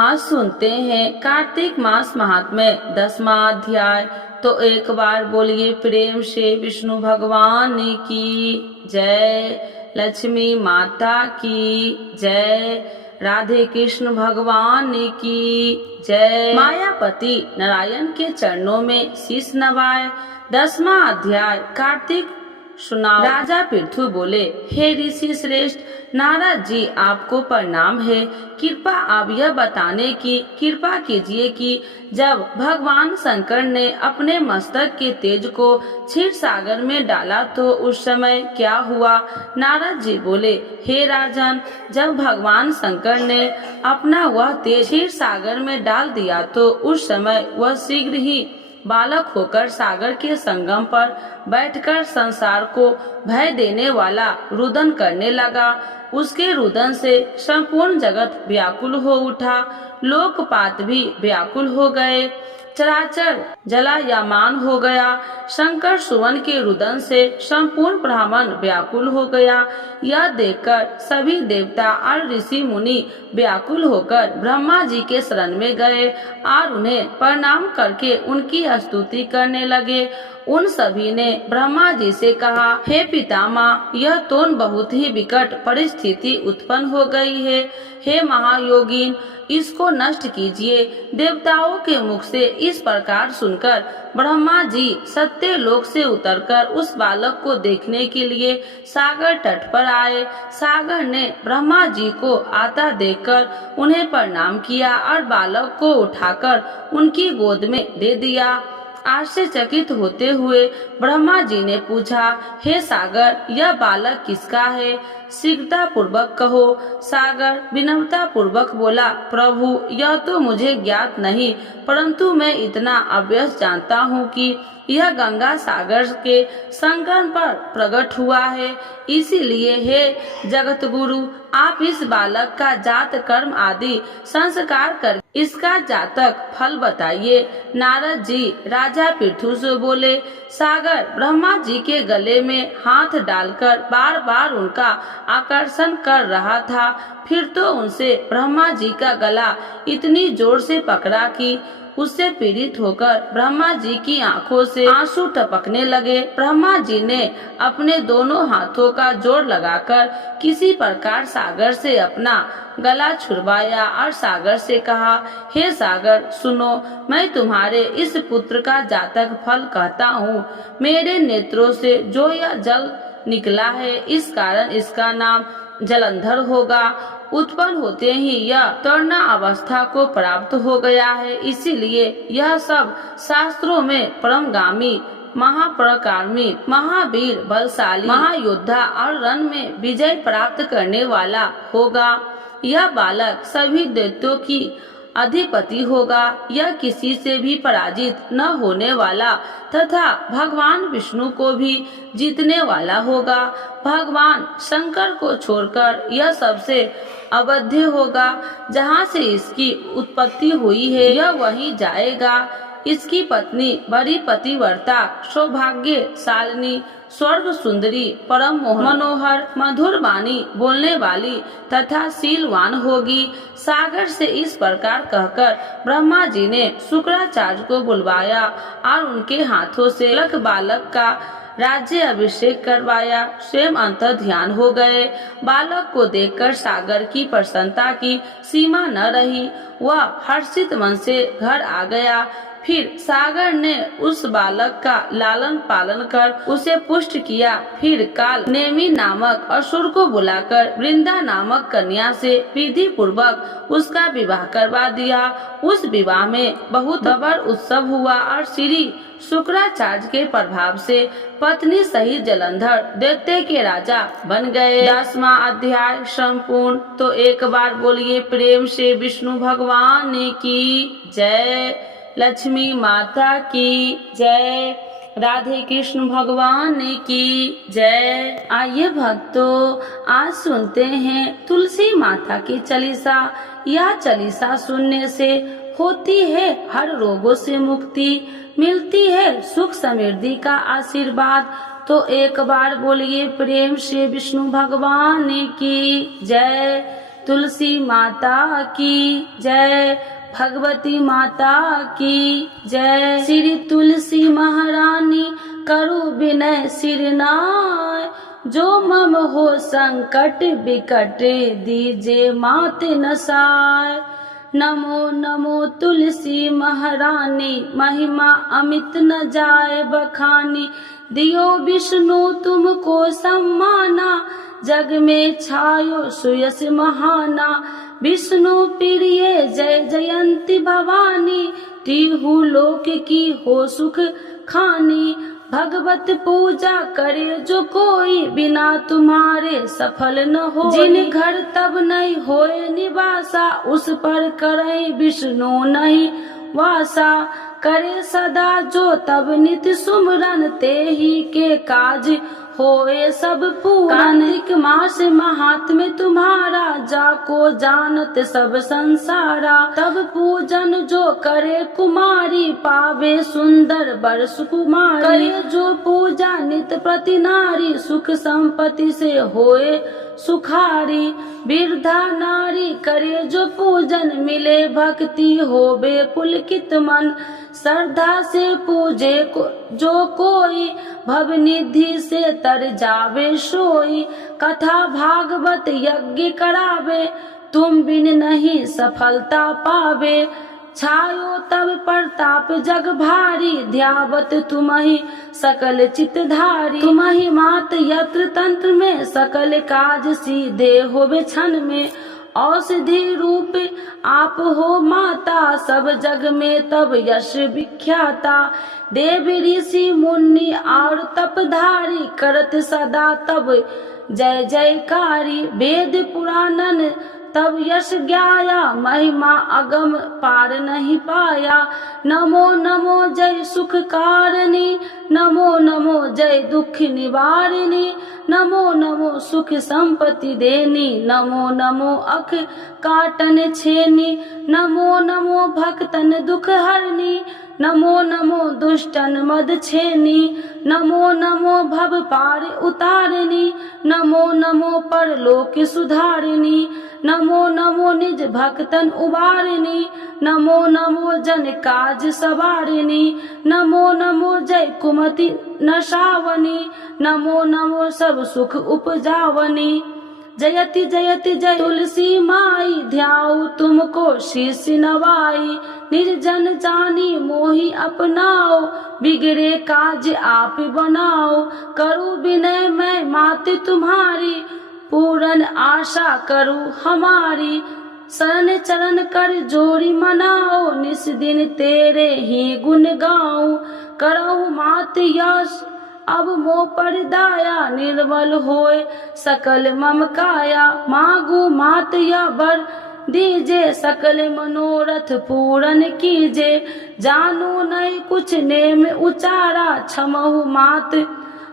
आज सुनते हैं कार्तिक मास महात्म्य 10वां अध्याय। तो एक बार बोलिए प्रेम से विष्णु भगवान की जय, लक्ष्मी माता की जय, राधे कृष्ण भगवान की जय। मायापति नारायण के चरणों में शीश नवाए। 10वां अध्याय कार्तिक सुनाओ। राजा पृथु बोले, हे ऋषि श्रेष्ठ, नारद जी आपको प्रणाम है। कृपा आप यह बताने की कृपा कीजिए कि जब भगवान शंकर ने अपने मस्तक के तेज को क्षीर सागर में डाला तो उस समय क्या हुआ। नारद जी बोले, हे राजन, जब भगवान शंकर ने अपना वह तेज क्षीर सागर में डाल दिया तो उस समय वह शीघ्र ही बालक होकर सागर के संगम पर बैठकर संसार को भय देने वाला रुदन करने लगा। उसके रुदन से संपूर्ण जगत व्याकुल हो उठा, लोकपात भी व्याकुल हो गए, चराचर जलायमान हो गया। शंकर सुवन के रुदन से संपूर्ण ब्राह्मण व्याकुल हो गया। यह देखकर सभी देवता और ऋषि मुनि व्याकुल होकर ब्रह्मा जी के शरण में गए और उन्हें प्रणाम करके उनकी स्तुति करने लगे। उन सभी ने ब्रह्मा जी से कहा, हे पितामह, यह तो बहुत ही विकट परिस्थिति उत्पन्न हो गई है। हे महायोगीन, इसको नष्ट कीजिए। देवताओं के मुख से इस प्रकार सुनकर ब्रह्मा जी सत्य लोक से उतरकर उस बालक को देखने के लिए सागर तट पर आए। सागर ने ब्रह्मा जी को आता देखकर उन्हें प्रणाम किया और बालक को उठाकर उनकी गोद में दे दिया। आश्चर्यचकित होते हुए ब्रह्मा जी ने पूछा, हे सागर, यह बालक किसका है? शीघ्रता पूर्वक कहो। सागर विनम्रता पूर्वक बोला, प्रभु, यह तो मुझे ज्ञात नहीं, परंतु मैं इतना अवश्य जानता हूँ कि यह गंगा सागर के संगम पर प्रकट हुआ है। इसीलिए हे जगत गुरु, आप इस बालक का जात कर्म आदि संस्कार कर इसका जातक फल बताइए। नारद जी राजा पृथु से बोले, सागर ब्रह्मा जी के गले में हाथ डालकर बार बार उनका आकर्षण कर रहा था। फिर तो उनसे ब्रह्मा जी का गला इतनी जोर से पकड़ा कि उससे पीड़ित होकर ब्रह्मा जी की आंखों से आंसू टपकने लगे। ब्रह्मा जी ने अपने दोनों हाथों का जोर लगाकर किसी प्रकार सागर से अपना गला छुड़वाया और सागर से कहा, हे सागर, सुनो, मैं तुम्हारे इस पुत्र का जातक फल कहता हूँ। मेरे नेत्रों से जो यह जल निकला है, इस कारण इसका नाम जलंधर होगा। उत्पन्न होते ही यह तरुणा अवस्था को प्राप्त हो गया है। इसीलिए यह सब शास्त्रों में परमगामी, महापराक्रमी, महावीर, बलशाली, महायोद्धा और रण में विजय प्राप्त करने वाला होगा। यह बालक सभी दैत्यों की अधिपति होगा। यह किसी से भी पराजित न होने वाला तथा भगवान विष्णु को भी जीतने वाला होगा। भगवान शंकर को छोड़कर यह सबसे अवध्य होगा। जहाँ से इसकी उत्पत्ति हुई है, यह वहीं जाएगा। इसकी पत्नी बड़ी पतिव्रता, सौभाग्यशालिनी, स्वर्ग सुंदरी, परम मनोहर, मधुर वाणी बोलने वाली तथा शीलवान होगी। सागर से इस प्रकार कहकर ब्रह्मा जी ने शुक्राचार्य को बुलवाया और उनके हाथों से बालक का राज्य अभिषेक करवाया। स्वयं अंतर ध्यान हो गए। बालक को देखकर सागर की प्रसन्नता की सीमा न रही। वह हर्षित मन से घर आ गया। फिर सागर ने उस बालक का लालन पालन कर उसे पुष्ट किया। फिर काल नेमी नामक असुर को बुलाकर वृंदा नामक कन्या से विधि पूर्वक उसका विवाह करवा दिया। उस विवाह में बहुत बड़ उत्सव हुआ और श्री शुक्राचार्य के प्रभाव से पत्नी सहित जलंधर दैत्य के राजा बन गए। 10वां अध्याय संपूर्ण। तो एक बार बोलिए प्रेम से विष्णु भगवान की जय, लक्ष्मी माता की जय, राधे कृष्ण भगवान की जय। आइए भक्तों, आज सुनते हैं तुलसी माता की चालीसा। यह चालीसा सुनने से होती है हर रोगों से मुक्ति, मिलती है सुख समृद्धि का आशीर्वाद। तो एक बार बोलिए प्रेम से विष्णु भगवान की जय, तुलसी माता की जय, भगवती माता की जय। श्री तुलसी महारानी करु विनय सिर नाय, जो मम हो संकट विकट दीजे मात नसाय। नमो नमो तुलसी महारानी, महिमा अमित न जाए बखानी। दियो विष्णु तुमको सम्माना, जग में छायो सुयस महाना। विष्णु प्रिय जय जयंती भवानी, तिहु लोक की हो सुख खानी। भगवत पूजा करे जो कोई, बिना तुम्हारे सफल न हो। जिन घर तब नहीं होए निवासा, उस पर करे विष्णु नहीं वासा। करे सदा जो तब नित सुमरन, ते ही के काज होए सब पूरन। कार्तिक मास महात्म्य तुम्हारा, जाको जानत सब संसारा। तब पूजन जो करे कुमारी, पावे सुंदर बर सुकुमारी। करे जो पूजा नित प्रति नारी, सुख संपत्ति से होए सुखारी। वृद्धा नारी करे जो पूजन, मिले भक्ति होवे पुलकित मन। श्रद्धा से पूजे जो कोई, भव निधि से तर जावे सोई। कथा भागवत यज्ञ करावे, तुम बिन नहीं सफलता पावे। छायो तब प्रताप जग भारी, ध्यावत तुम्हि सकल चितधारी। तुम्हि मात यत्र तंत्र में, सकल काज सीधे होवे क्षण में। औषधि रूप आप हो माता, सब जग में तब यश विख्याता। देव ऋषि मुनि और तपधारी, करत सदा तब जय जयकारी। वेद पुराणन तब यश ज्ञाया, महिमा अगम पार नहीं पाया। नमो नमो जय सुख कारिणी, नमो नमो जय दुख निवारिणी। नमो नमो सुख संपत्ति देनी, नमो नमो अख काटन छेनी। नमो नमो भक्तन दुख हरनी, नमो नमो दुष्टन मद छेनी। नमो नमो भव पार उतारिणी, नमो नमो परलोक सुधारिणी। नमो नमो निज भक्तन उबारिणी, नमो नमो जन काज सवारिणी। नमो नमो जय कुमति नशावनी, नमो नमो सब सुख उपजावनी। जयति जयति जय तुलसी माई, ध्याऊ तुमको शीश नवाई। निर्जन जानी मोहि अपनाओ, बिगड़े काज आप बनाओ। करूँ विनय मैं माते तुम्हारी, पूरन आशा करूँ हमारी। शरण चरण कर जोड़ी मनाओ, निस दिन तेरे ही गुण गाऊं। करहु मात यश अब मोह पर दाया, निर्मल होए सकल मम काया। मांगू मात या वर दीजे, सकल मनोरथ पूरन कीजे। जानू नहीं कुछ नेम उचारा, क्षमहु मात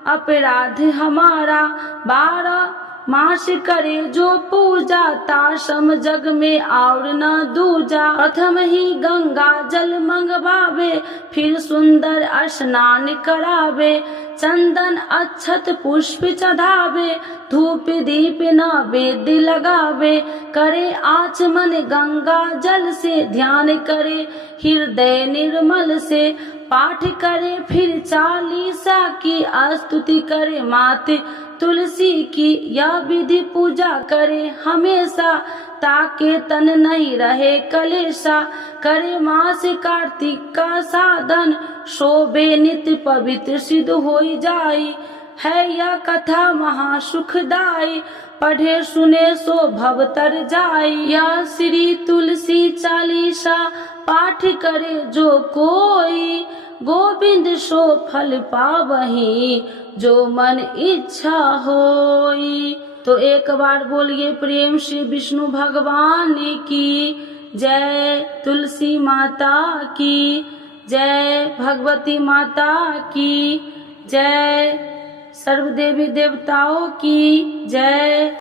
अपराध हमारा। 12 मास करे जो पूजा, ताशम जग में और न दूजा। प्रथम ही गंगा जल मंगवावे, फिर सुंदर स्नान करावे। चंदन अक्षत पुष्प चढ़ावे, धूप दीप नैवेद्य लगावे। करे आचमन गंगा जल से, ध्यान करे हृदय निर्मल से। पाठ करे फिर 40 की, स्तुति करे माते तुलसी की। यह विधि पूजा करे हमेशा, ताके तन नहीं रहे कलेशा। करे मास कार्तिक का साधन, शोभे नित्य पवित्र सिद्ध हो जाई। है यह कथा महासुखदाई, पढ़े सुने सो भव तर जाई। यह श्री तुलसी चालीसा, पाठ करे जो कोई। गोविंद सो फल पावही, जो मन इच्छा होई। तो एक बार बोलिए प्रेम से विष्णु भगवान की जय। तुलसी माता की जय, भगवती माता की जय, सर्व देवी देवताओं की जय।